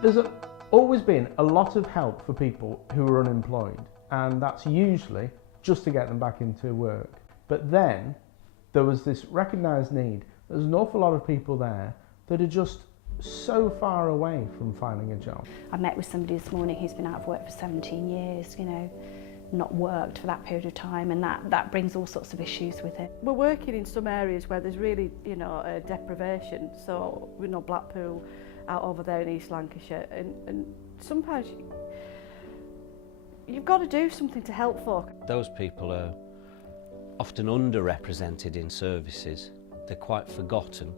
There's always been a lot of help for people who are unemployed, and that's usually just to get them back into work. But then there was this recognised need. There's an awful lot of people there that are just so far away from finding a job. I met with somebody this morning who's been out of work for 17 years, not worked for that period of time, and that brings all sorts of issues with it. We're working in some areas where there's really, deprivation. So, Blackpool, out over there in East Lancashire, and sometimes you've got to do something to help folk. Those people are often underrepresented in services. They're quite forgotten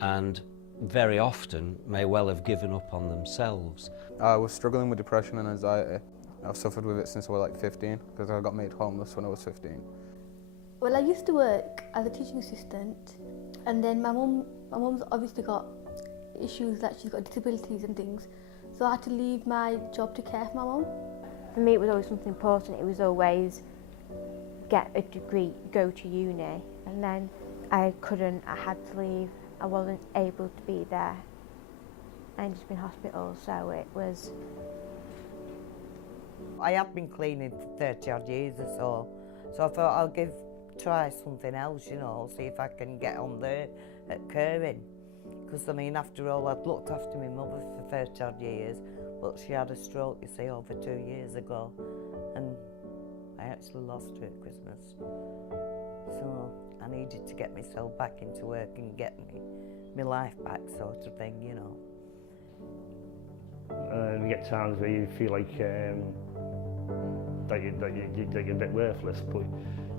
and very often may well have given up on themselves. I was struggling with depression and anxiety. I've suffered with it since I was like 15 because I got made homeless when I was 15. Well, I used to work as a teaching assistant, and then my mum's obviously got issues, that she's got disabilities and things, so I had to leave my job to care for my mum. For me it was always something important. It was always get a degree, go to uni, and then I had to leave. I wasn't able to be there. I ended up in hospital, so it was... I have been cleaning for 30 odd years or so I thought I'll try something else, see if I can get on there at caring. Because after all, I'd looked after my mother for 30 odd years, but she had a stroke, over 2 years ago, and I actually lost her at Christmas. So I needed to get myself back into work and get my life back, sort of thing, You get times where you feel like that you're a bit worthless, but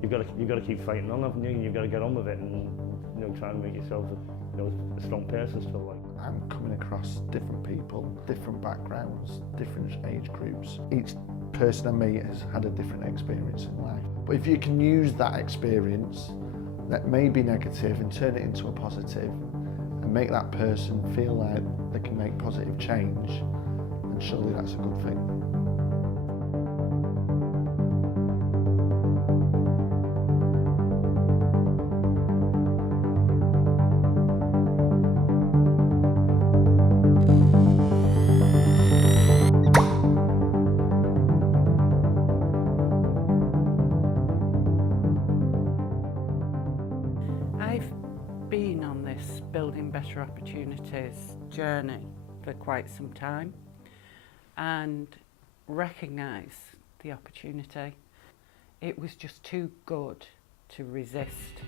you've got to keep fighting on, haven't you? You've got to get on with it and try and make yourself a strong person still. Like, I'm coming across different people, different backgrounds, different age groups. Each person I meet has had a different experience in life. But if you can use that experience that may be negative and turn it into a positive and make that person feel like they can make positive change, then surely that's a good thing. I've been on this Building Better Opportunities journey for quite some time and recognise the opportunity. It was just too good to resist.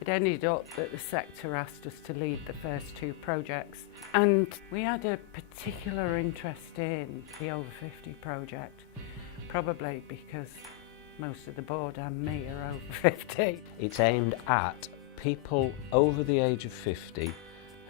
It ended up that the sector asked us to lead the first 2 projects, and we had a particular interest in the over 50 project, probably because most of the board and me are over 50. It's aimed at people over the age of 50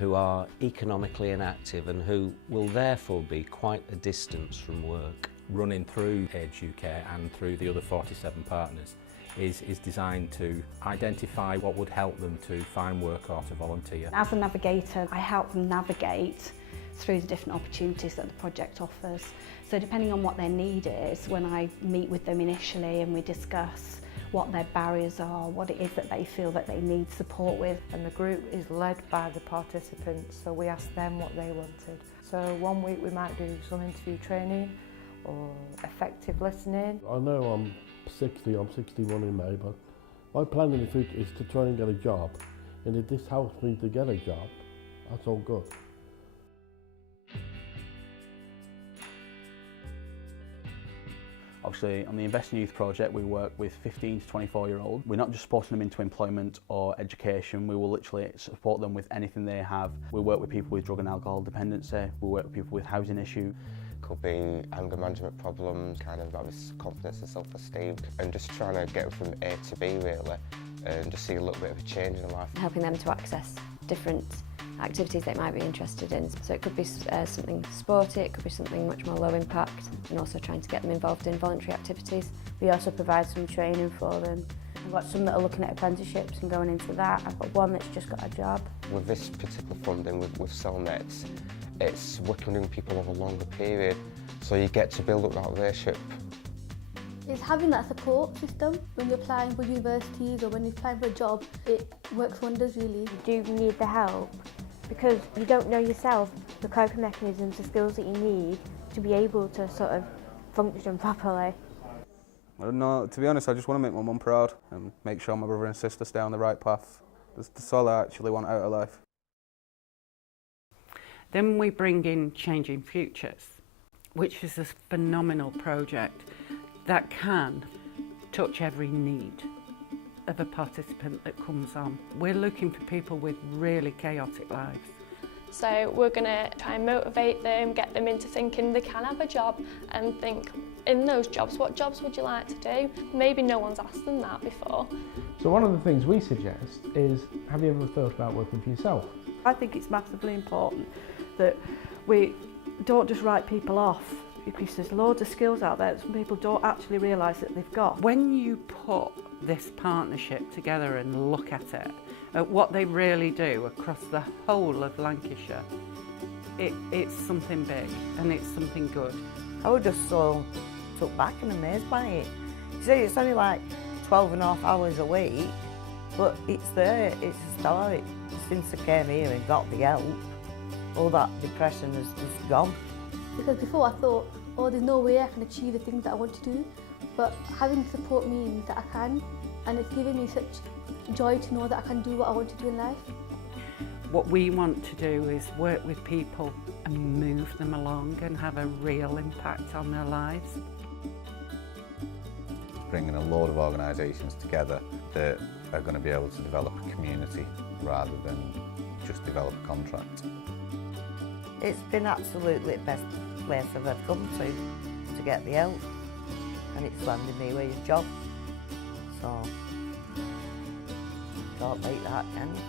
who are economically inactive and who will therefore be quite a distance from work. Running through Age UK and through the other 47 partners is designed to identify what would help them to find work or to volunteer. As a navigator, I help them navigate through the different opportunities that the project offers. So depending on what their need is, when I meet with them initially and we discuss what their barriers are, what it is that they feel that they need support with. And the group is led by the participants, so we ask them what they wanted. So one week we might do some interview training or effective listening. I know I'm 61 in May, but my plan in the future is to try and get a job, and if this helps me to get a job, that's all good. Obviously, on the Invest in Youth project, we work with 15 to 24-year-olds. We're not just supporting them into employment or education, we will literally support them with anything they have. We work with people with drug and alcohol dependency, we work with people with housing issues. Could be anger management problems, kind of confidence and self-esteem, and just trying to get them from A to B really, and just see a little bit of a change in their life. Helping them to access different activities they might be interested in. So it could be something sporty, it could be something much more low impact, and also trying to get them involved in voluntary activities. We also provide some training for them. I've got some that are looking at apprenticeships and going into that. I've got one that's just got a job. With this particular funding with Selnet, it's working with people over a longer period, so you get to build up that relationship. It's having that support system when you're applying for universities or when you're applying for a job. It works wonders really. You do need the help, because you don't know yourself the coping mechanisms, the skills that you need to be able to sort of function properly. No, to be honest, I just want to make my mum proud and make sure my brother and sister stay on the right path. That's all I actually want out of life. Then we bring in Changing Futures, which is a phenomenal project that can touch every need of a participant that comes on. We're looking for people with really chaotic lives. So we're going to try and motivate them, get them into thinking they can have a job and think, in those jobs, what jobs would you like to do? Maybe no one's asked them that before. So one of the things we suggest is, have you ever thought about working for yourself? I think it's massively important that we don't just write people off, because there's loads of skills out there that some people don't actually realise that they've got. When you put this partnership together and look at it, at what they really do across the whole of Lancashire, it's something big and it's something good. I was just so took back and amazed by it. You see, it's only like 12.5 hours a week, but it's there, it's historic. Since I came here and got the help, all that depression has just gone. Because before I thought, oh, there's no way I can achieve the things that I want to do, but having support means that I can, and it's given me such joy to know that I can do what I want to do in life. What we want to do is work with people and move them along and have a real impact on their lives. Bringing a load of organisations together that are going to be able to develop a community rather than just develop a contract. It's been absolutely the best place I've ever come to get the help, and it's landed me with a job. So, don't beat that, can you?